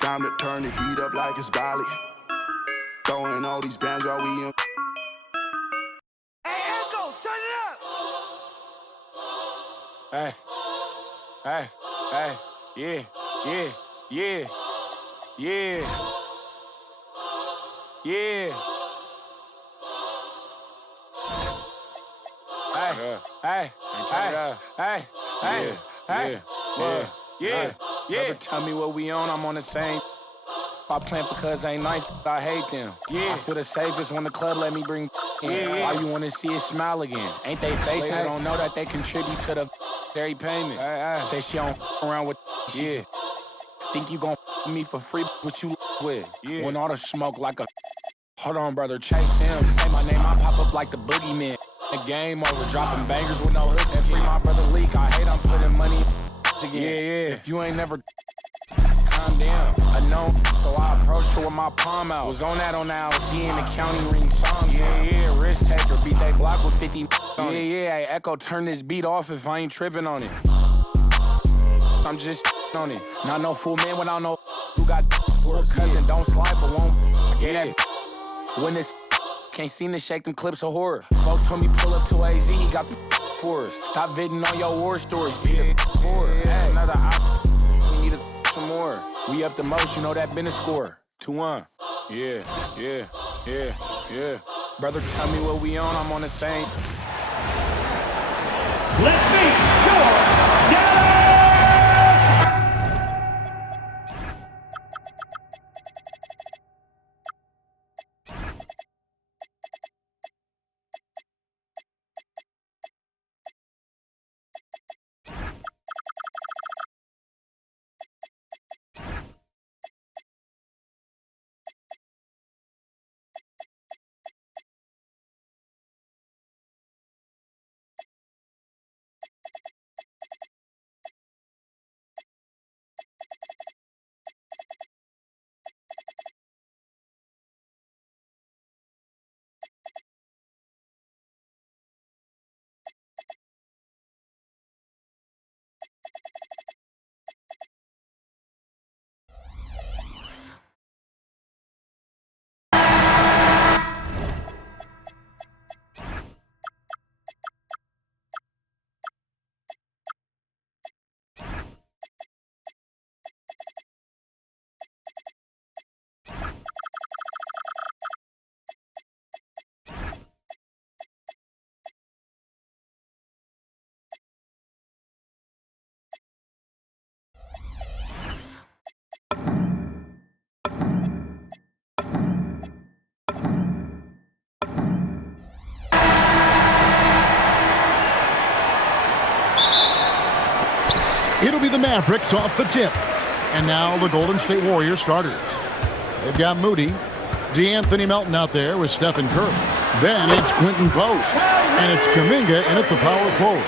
Time to turn the heat up like it's Bali. Throwing all these bands while we in. Hey, Echo, turn it up! Hey, hey, hey, yeah, yeah, yeah, yeah, yeah. Hey, yeah. Never tell me what we on, I'm on the same. I plan because ain't nice, I hate them. Yeah. I feel the safest when the club let me bring in. Why you wanna see it smile again? Ain't they facing it? Don't know that they contribute to the dairy payment. Say she don't around with shit. Think you gon' me for free, what you with? Yeah. When all the smoke like a hold on, brother, chase them. Say my name, I pop up like the boogeyman. The game over, dropping bangers with no hooks. And free my brother Leak, I hate I'm putting money again. Yeah. If you ain't never calm down, I know. So I approached her with my palm out. Was on that she in the county ring song. Yeah, risk taker, beat they block with 50 on it. Yeah, hey, Echo, turn this beat off if I ain't tripping on it. I'm just on it. Not no fool man without no who got little cousin, don't slide but won't get that. When this can't seem to shake them clips of horror. Folks told me pull up to AZ, he got the for us. Stop viding on your war stories, be the for it. Hey, another op, we need some more. We up the most, you know that been a score. 2-1. Yeah. Brother, tell me what we on, I'm on the same. Let's meet your Dallas! It'll be the Mavericks off the tip. And now the Golden State Warriors starters. They've got Moody, DeAnthony Melton out there with Stephen Curry. Then it's Quentin Post. And it's Kuminga in at the power forward.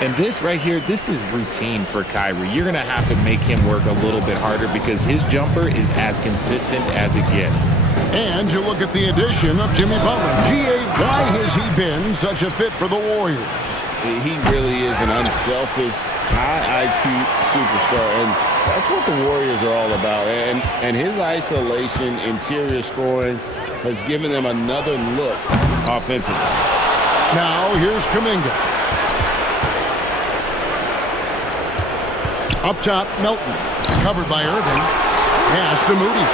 And this right here, this is routine for Kyrie. You're going to have to make him work a little bit harder because his jumper is as consistent as it gets. And you look at the addition of Jimmy Butler. G.A., why has he been such a fit for the Warriors? He really is an unselfish, high IQ superstar, and that's what the Warriors are all about. And his isolation, interior scoring has given them another look offensively. Now here's Kuminga. Up top, Melton. Covered by Irving. Pass to Moody.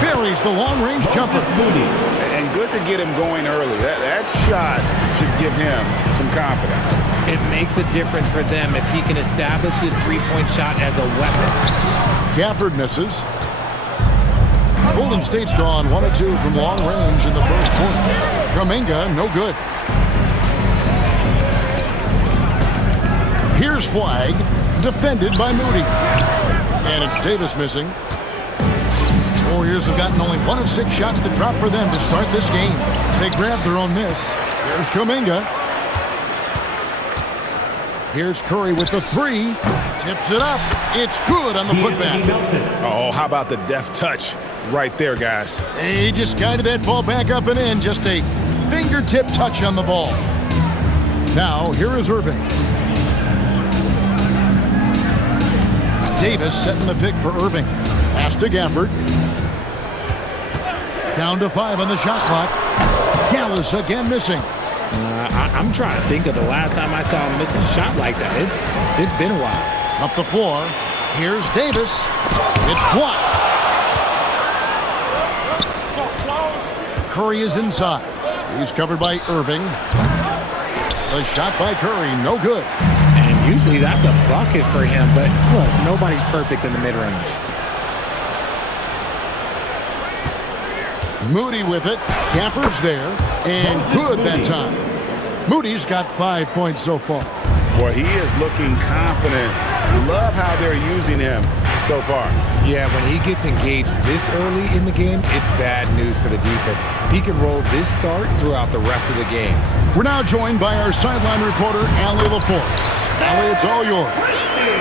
Buries the long-range jumper. Moody. And good to get him going early. That shot should give him some confidence. It makes a difference for them if he can establish his three-point shot as a weapon. Gafford misses. Golden State's gone 1 of 2 from long range in the first quarter. Kuminga, no good. Here's Flagg, defended by Moody. And it's Davis missing. Warriors have gotten only 1 of 6 shots to drop for them to start this game. They grabbed their own miss. Here's Kuminga. Here's Curry with the 3. Tips it up. It's good on the putback. Oh, how about the deft touch right there, guys? He just guided that ball back up and in. Just a fingertip touch on the ball. Now, here is Irving. Davis setting the pick for Irving. Pass to Gafford. Down to 5 on the shot clock. Dallas again missing. I'm trying to think of the last time I saw him miss a shot like that. It's been a while. Up the floor. Here's Davis. It's blocked. Curry is inside. He's covered by Irving. The shot by Curry, no good. And usually that's a bucket for him, but look, nobody's perfect in the mid-range. Moody with it. Gafford's there. And good that time. Moody's got 5 points so far. Boy, he is looking confident. Love how they're using him so far. Yeah, when he gets engaged this early in the game, it's bad news for the defense. He can roll this start throughout the rest of the game. We're now joined by our sideline reporter, Allie LaForce. Allie, it's all yours.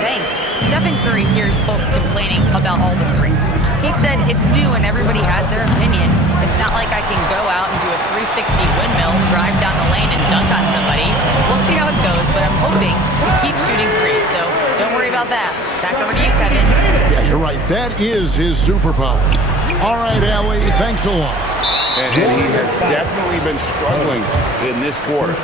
Thanks. Stephen Curry hears folks complaining about all the threes. He said it's new and everybody has their opinion. It's not like I can go out and do a 360 windmill, drive down the lane, and dunk on somebody. We'll see how it goes, but I'm hoping to keep shooting threes, so don't worry about that. Back over to you, Kevin. Yeah, you're right. That is his superpower. All right, Allie, thanks a lot. And he has definitely been struggling in this quarter.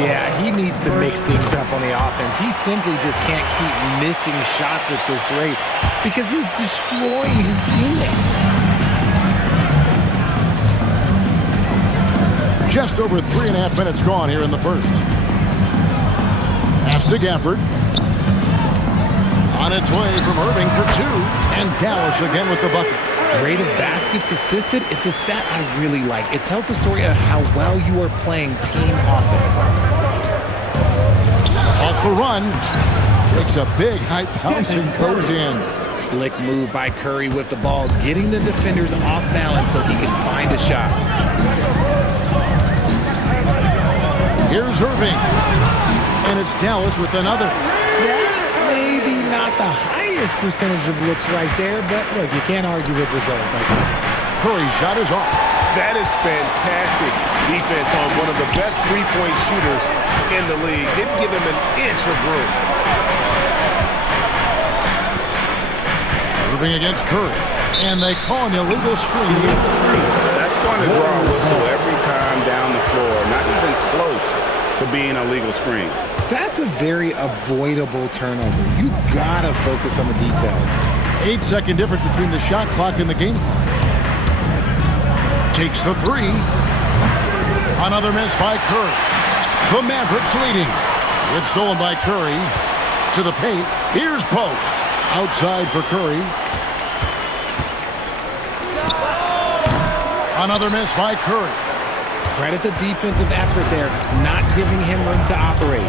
Yeah, he needs to mix things up on the offense. He simply just can't keep missing shots at this rate because he's destroying his teammates. Just over 3.5 minutes gone here in the first. Pass to Gafford. On its way from Irving for 2. And Dallas again with the bucket. Rate of baskets assisted, it's a stat I really like. It tells the story of how well you are playing team offense. Off the run. Makes a big high bounce and goes in. Slick move by Curry with the ball, getting the defenders off balance so he can find a shot. Here's Irving. And it's Dallas with another. Yeah, maybe not the highest percentage of looks right there, but look, you can't argue with results, I guess. Curry's shot is off. That is fantastic defense on one of the best three-point shooters in the league. Didn't give him an inch of room. Irving against Curry. And they call an illegal screen here. That's going to draw a whistle every time down the floor. Not even close to being a legal screen. That's a very avoidable turnover. You gotta focus on the details. 8-second difference between the shot clock and the game clock. Takes the 3. Another miss by Curry. The Mavericks leading. It's stolen by Curry. To the paint. Here's Post. Outside for Curry. Another miss by Curry. Credit the defensive effort there, not giving him room to operate.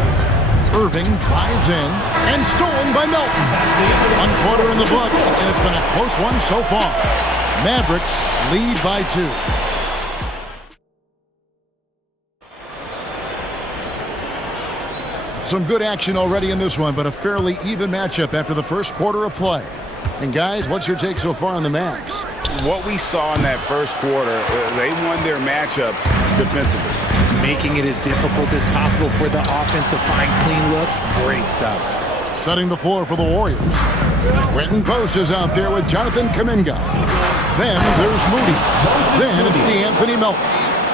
Irving drives in and stolen by Melton. 1 quarter in the books, and it's been a close one so far. Mavericks lead by 2. Some good action already in this one, but a fairly even matchup after the first quarter of play. And guys, what's your take so far on the Mavs? What we saw in that first quarter, they won their matchups defensively. Making it as difficult as possible for the offense to find clean looks. Great stuff. Setting the floor for the Warriors. Quentin Post is out there with Jonathan Kuminga. Then there's Moody. Then it's DeAnthony Melton.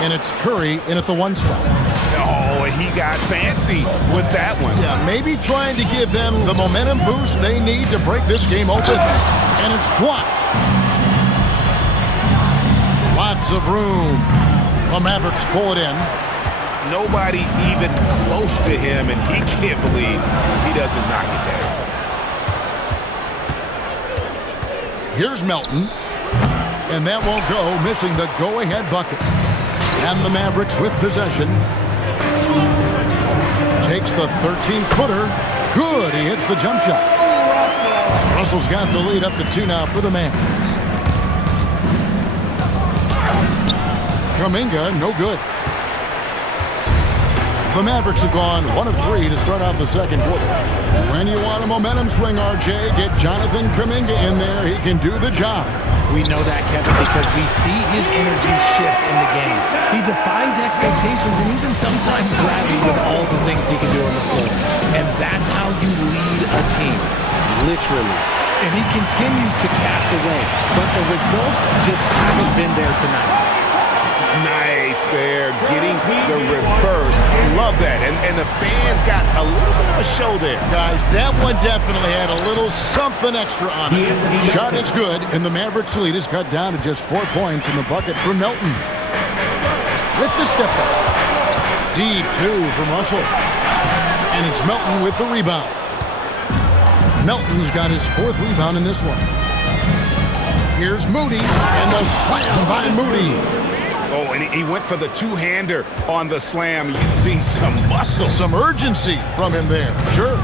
And it's Curry in at the 1 spot. Oh, and he got fancy with that one. Yeah, maybe trying to give them the momentum boost they need to break this game open. And it's blocked. Lots of room. The Mavericks pull it in. Nobody even close to him, and he can't believe he doesn't knock it down. Here's Melton. And that won't go, missing the go-ahead bucket. And the Mavericks with possession. Takes the 13-footer. Good, he hits the jump shot. Russell's got the lead up to 2 now for the Mavs. Kuminga, no good. The Mavericks have gone 1 of 3 to start out the second quarter. When you want a momentum swing, RJ, get Jonathan Kuminga in there. He can do the job. We know that, Kevin, because we see his energy shift in the game. He defies expectations and even sometimes gravity with all the things he can do on the floor. And that's how you lead a team, literally. and he continues to cast away, but the results just haven't been there tonight. Nice there, getting the reverse. Love that. And the fans got a little bit of a show there. Guys, that one definitely had a little something extra on it. Shot is good, and the Mavericks lead is cut down to just 4 points in the bucket for Melton. With the step back. Deep two from Russell. And it's Melton with the rebound. Melton's got his 4th rebound in this one. Here's Moody, and the slam by Moody. Oh, and he went for the two-hander on the slam, using some muscle. Some urgency from him there, sure.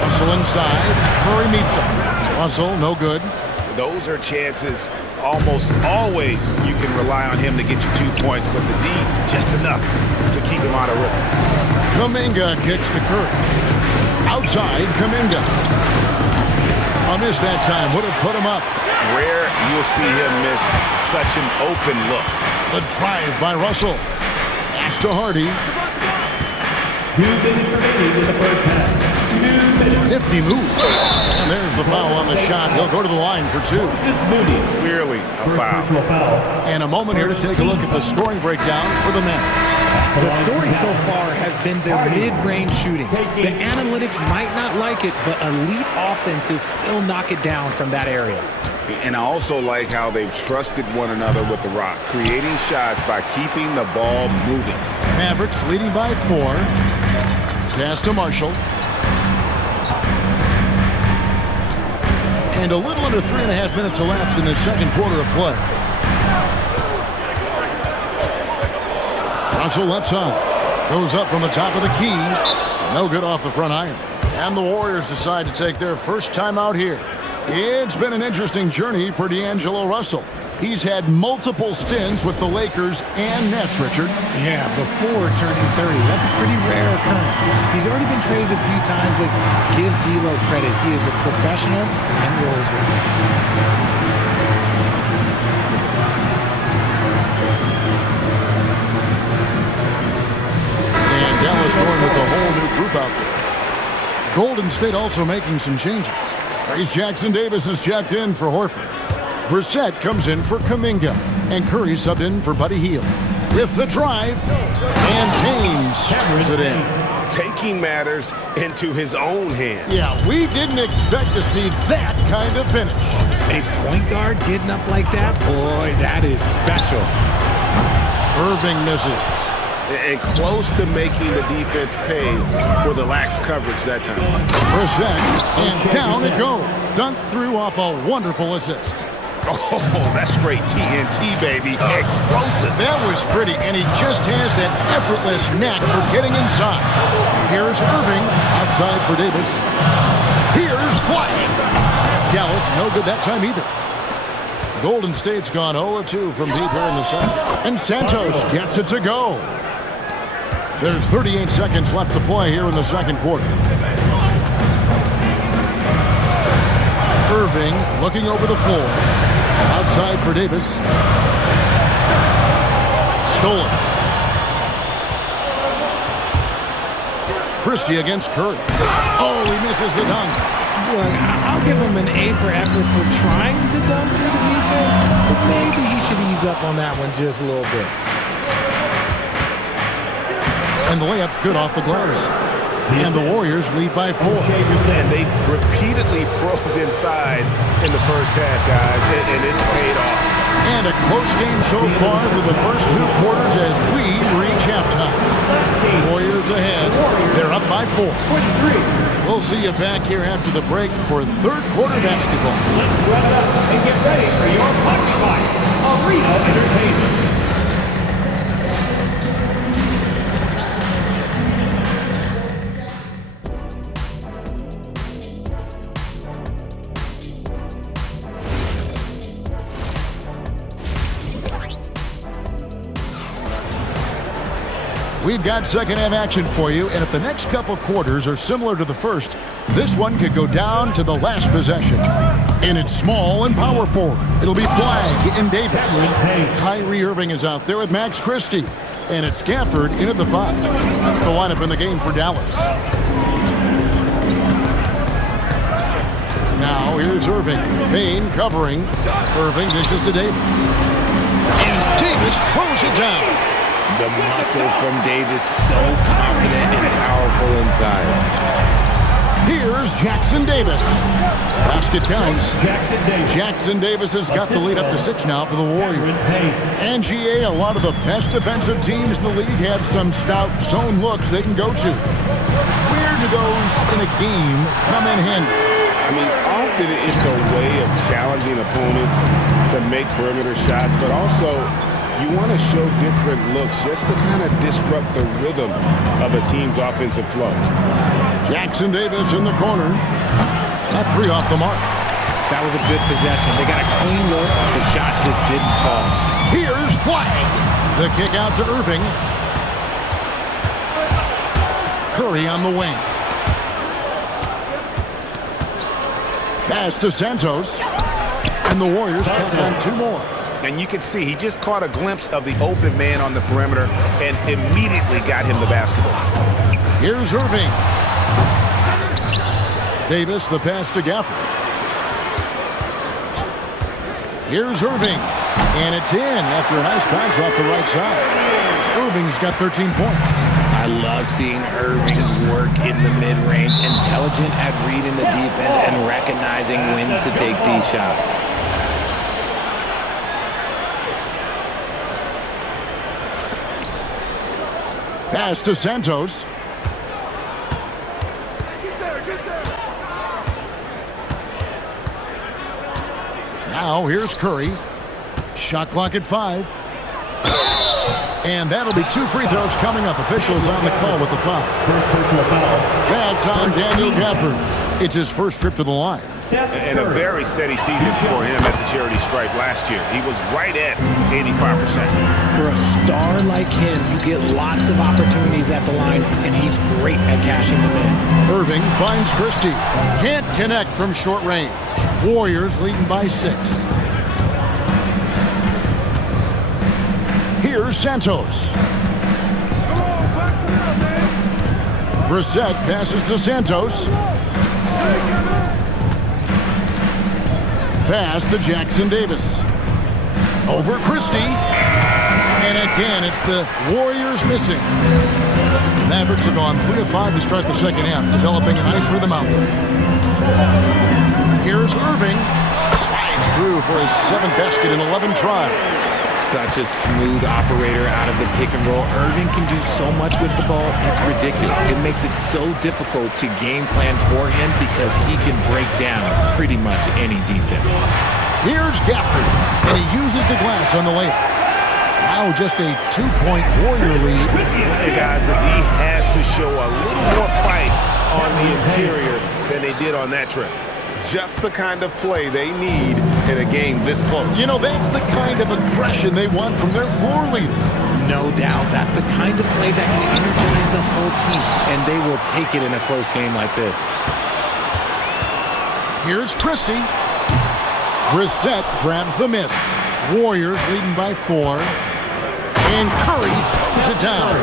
Russell inside. Curry meets him. Russell, no good. Those are chances almost always you can rely on him to get you 2 points, but the D, just enough to keep him out of rhythm. Kuminga kicks to Curry. Outside, Kuminga. A miss that time. Would have put him up. Rare you'll see him miss such an open look. The drive by Russell. Pass to Hardy. 2 minutes remaining in the first half. 2 minutes. Nifty move. And there's the foul on the shot. He'll go to the line for 2. Clearly a foul. And a moment here to take a look at the scoring breakdown for the Mavericks. The story so far has been their mid-range shooting. The analytics might not like it, but elite offenses still knock it down from that area. And I also like how they've trusted one another with the rock, creating shots by keeping the ball moving. Mavericks leading by 4. Pass to Marshall. And a little under 3.5 minutes elapsed in the second quarter of play. Russell left side. Goes up from the top of the key. No good off the front iron. And the Warriors decide to take their first time out here. It's been an interesting journey for D'Angelo Russell. He's had multiple stints with the Lakers and Nets, Richard. Yeah, before turning 30. That's a pretty rare occurrence. He's already been traded a few times, but give D'Lo credit. He is a professional and rolls with it. And Dallas going with a whole new group out there. Golden State also making some changes. Trace Jackson-Davis is checked in for Horford. Brissett comes in for Kuminga. And Curry subbed in for Buddy Hield. With the drive, and James hammers it in. Taking matters into his own hands. Yeah, we didn't expect to see that kind of finish. A point guard getting up like that? Boy, that is special. Irving misses. And close to making the defense pay for the lax coverage that time. Brissett, and down it goes. Dunked through off a wonderful assist. Oh, that's straight TNT, baby. Explosive. That was pretty, and he just has that effortless knack for getting inside. Here's Irving, outside for Davis. Here's flying. Dallas, no good that time either. Golden State's gone 0-2 from deep here in the second. And Santos gets it to go. There's 38 seconds left to play here in the second quarter. Irving looking over the floor. Outside for Davis. Stolen. Christie against Curry. Oh, he misses the dunk. Look, I'll give him an A for effort for trying to dunk through the defense, but maybe he should ease up on that one just a little bit. And the layup's good off the glass. And the Warriors lead by 4. And they've repeatedly probed inside in the first half, guys, and it's paid off. And a close game so far through the first 2 quarters as we reach halftime. Warriors ahead. They're up by 4. We'll see you back here after the break for third quarter basketball. Let's wrap it up and get ready for your Hockey Life Arena Entertainment. We've got second half action for you, and if the next couple quarters are similar to the first, this one could go down to the last possession. And it's small and power forward. It'll be Flagg and Davis. Kyrie Irving is out there with Max Christie. And it's Gafford in at the 5. That's the lineup in the game for Dallas. Now here's Irving. Payne covering. Irving dishes to Davis. And Davis throws it down. The muscle from Davis, so confident and powerful inside. Here's Jackson Davis. Basket counts. Jackson Davis has got the lead up to 6 now for the Warriors. And GA, a lot of the best defensive teams in the league have some stout zone looks they can go to. Where do those in a game come in handy? I mean, often it's a way of challenging opponents to make perimeter shots, but also you want to show different looks just to kind of disrupt the rhythm of a team's offensive flow. Jackson Davis in the corner. That 3 off the mark. That was a good possession. They got a clean look. The shot just didn't fall. Here's Flag. The kick out to Irving. Curry on the wing. Pass to Santos. And the Warriors tack on 2 more. And you can see he just caught a glimpse of the open man on the perimeter and immediately got him the basketball. Here's Irving. Davis, the pass to Gafford. Here's Irving. And it's in after a nice bounce off the right side. Irving's got 13 points. I love seeing Irving's work in the mid-range, intelligent at reading the defense and recognizing when to take these shots. Pass to Santos. Now here's Curry. Shot clock at 5. And that'll be 2 free throws coming up. Officials on the call with the foul. That's on Daniel Gafford. It's his first trip to the line. And a very steady season for him at the charity stripe last year. He was right at 85%. For a star like him, you get lots of opportunities at the line, and he's great at cashing them in. Irving finds Christie. Can't connect from short range. Warriors leading by 6. Here's Santos. Brissett passes to Santos. Pass to Jackson Davis. Over Christie. And again, it's the Warriors missing. Mavericks have gone 3 of 5 to start the second half, developing a nice rhythm out there. Here's Irving. Slides through for his 7th basket in 11 tries. Such a smooth operator out of the pick and roll. Irving can do so much with the ball, it's ridiculous. It makes it so difficult to game plan for him because he can break down pretty much any defense. Here's Gafford, and he uses the glass on the layup. Now just a 2-point Warrior lead. Hey guys, the D has to show a little more fight on the interior than they did on that trip. Just the kind of play they need in a game this close. You know, that's the kind of aggression they want from their floor leader. No doubt. That's the kind of play that can energize the whole team, and they will take it in a close game like this. Here's Christie. Brissett grabs the miss. Warriors leading by 4. And Curry throws it down.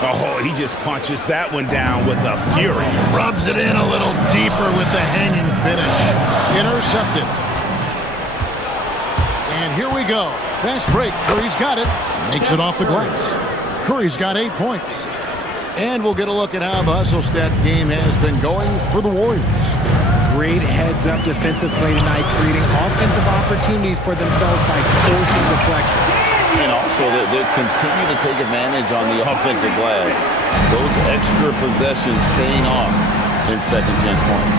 Oh, he just punches that one down with a fury. Rubs it in a little deeper with the hanging finish. Intercepted. And here we go. Fast break. Curry's got it. Makes it off the glass. Curry's got 8 points. And we'll get a look at how the hustle stat game has been going for the Warriors. Great heads-up defensive play tonight, creating offensive opportunities for themselves by forcing deflections. And also, they continue to take advantage on the offensive glass. Those extra possessions paying off in second chance points.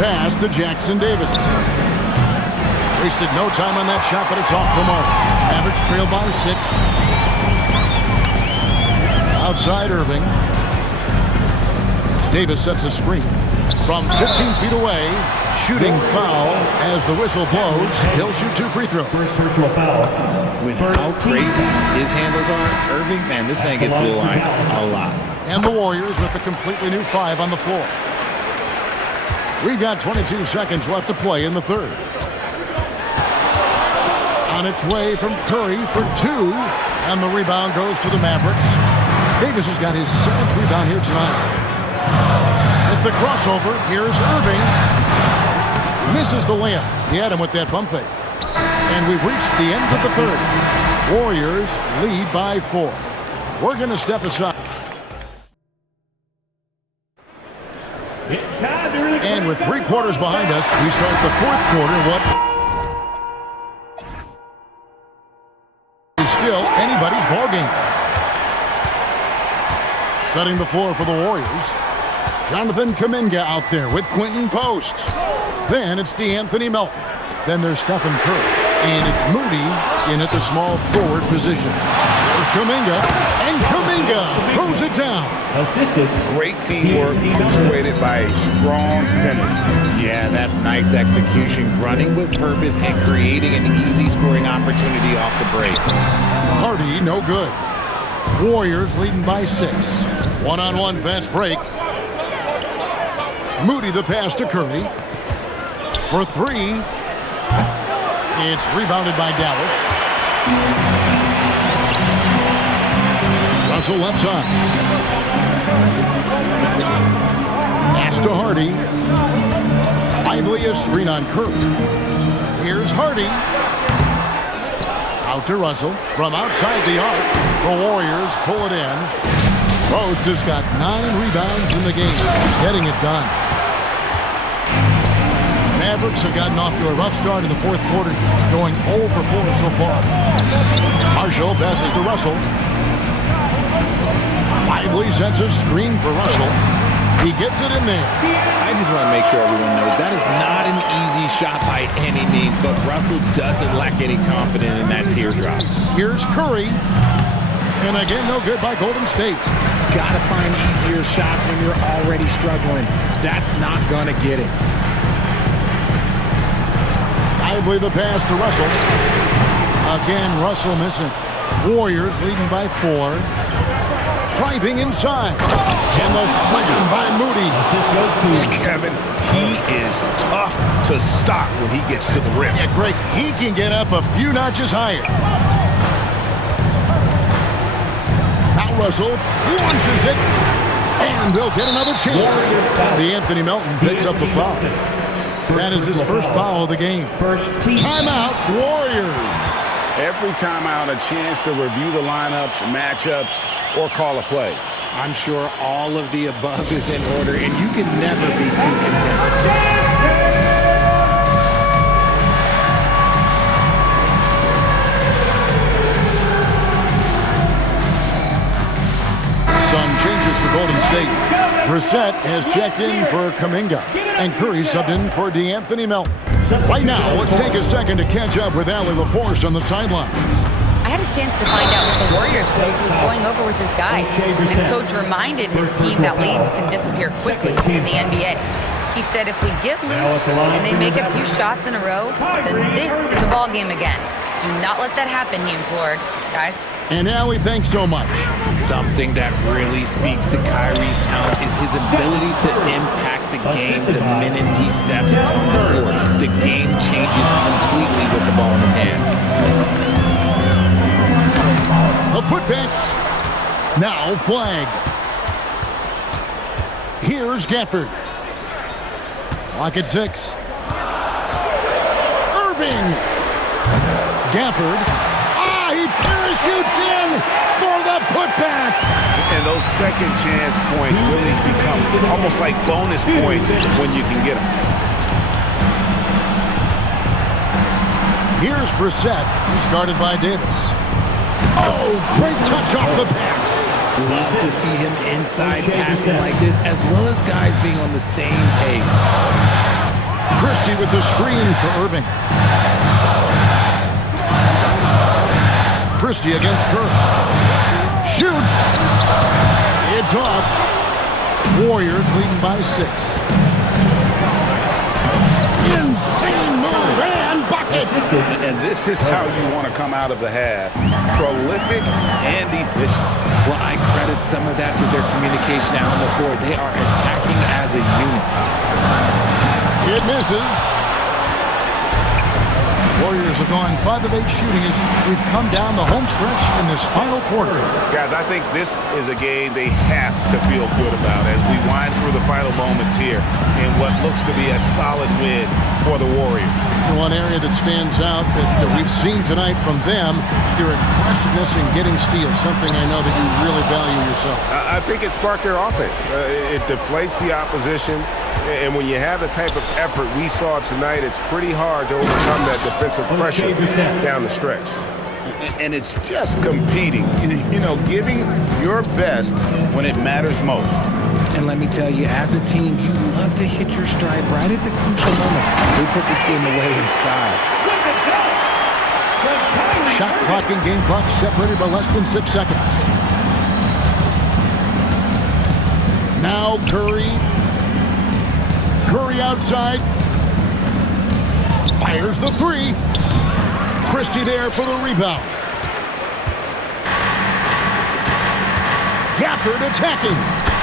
Pass to Jackson Davis. Wasted no time on that shot, but it's off the mark. Average trail by 6. Outside Irving. Davis sets a screen. From 15 feet away, shooting foul as the whistle blows. He'll shoot 2 free throws. First personal foul. With how crazy his handles are, Irving, man, this man gets to the line a lot. And the Warriors with a completely new 5 on the floor. We've got 22 seconds left to play in the third. On its way from Curry for 2, and the rebound goes to the Mavericks. Davis has got his 7th rebound here tonight. With the crossover, here's Irving. Misses the layup. He had him with that pump fake. And we've reached the end of the third. Warriors lead by 4. We're going to step aside. And with 3 quarters behind us, we start the 4th quarter. What is still anybody's ballgame. Setting the floor for the Warriors. Jonathan Kuminga out there with Quinton Post. Then it's DeAnthony Melton. Then there's Stephen Curry. And it's Moody in at the small forward position. There's Kuminga. And Kuminga throws it down. Assisted. Great teamwork punctuated by a strong finish. Yeah, that's nice execution. Running with purpose and creating an easy scoring opportunity off the break. Hardy, no good. Warriors leading by 6. One-on-one fast break. Moody the pass to Curry. For 3. It's rebounded by Dallas. Russell left side. Pass to Hardy. Lively a screen on Curry. Here's Hardy. Out to Russell. From outside the arc, the Warriors pull it in. Post has got 9 rebounds in the game. Getting it done. Mavericks have gotten off to a rough start in the 4th quarter, going 0 for 4 so far. Marshall passes to Russell. Lively sets a screen for Russell. He gets it in there. I just want to make sure everyone knows that is not an easy shot by any means, but Russell doesn't lack any confidence in that teardrop. Here's Curry. And again, no good by Golden State. Gotta find easier shots when you're already struggling. That's not gonna get it. Lively the pass to Russell. Again, Russell missing. Warriors leading by 4. Driving inside. And the slam by Moody. Kevin, he is tough to stop when he gets to the rim. Yeah, Greg, he can get up a few notches higher. Now Russell launches it. And they'll get another chance. DeAnthony Melton picks up the foul. That is his first foul of the game. Timeout, Warriors. Every timeout, a chance to review the lineups, matchups, or call a play. I'm sure all of the above is in order, and you can never be too content. Some changes for Golden State. Brissett has checked in for Kuminga, and Curry subbed in for DeAnthony Melton. Right now, let's take a second to catch up with Allie LaForce on the sidelines. I had a chance to find out what the Warriors coach was going over with his guys. And coach reminded his team that leads can disappear quickly in the NBA. He said if we get loose and they make a few shots in a row, then this is a ball game again. Do not let that happen, he implored. Guys. And Allie, thanks so much. Something that really speaks to Kyrie's talent is his ability to impact the game the minute he steps on the floor. The game changes completely with the ball in his hands. A putback. Now flag. Here's Gafford. Clock at 6. Irving. Gafford. He parachutes in for the putback. And those second chance points really become almost like bonus points when you can get them. Here's Brissett. He's guarded by Davis. Oh, great touch off the pass. Love to see him inside passing like this, as well as guys being on the same page. Christie with the screen for Irving. Christie against Curry. Shoots. It's off. Warriors leading by 6. Insane move and bucket. And this is how you want to come out of the half. Prolific and efficient. Well, I credit some of that to their communication out on the floor. They are attacking as a unit. It misses. Warriors have gone 5 of 8 shooting as we've come down the home stretch in this final quarter. Guys, I think this is a game they have to feel good about as we wind through the final moments here in what looks to be a solid win for the Warriors. One area that stands out that we've seen tonight from them, their aggressiveness in getting steals, something I know that you really value yourself. I think it sparked their offense. It deflates the opposition, and when you have the type of effort we saw tonight, it's pretty hard to overcome that defensive pressure down the stretch. And it's just competing, you know, giving your best when it matters most. And let me tell you, as a team, you love to hit your stride right at the crucial moment. We put this game away in style. Shot clock and game clock separated by less than 6 seconds. Now Curry. Curry outside. Fires the three. Christie there for the rebound. Gafford attacking.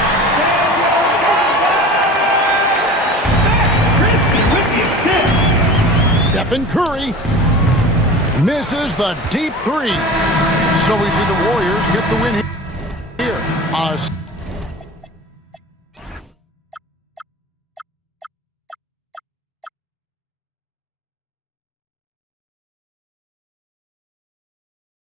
Stephen Curry misses the deep three. So we see the Warriors get the win here.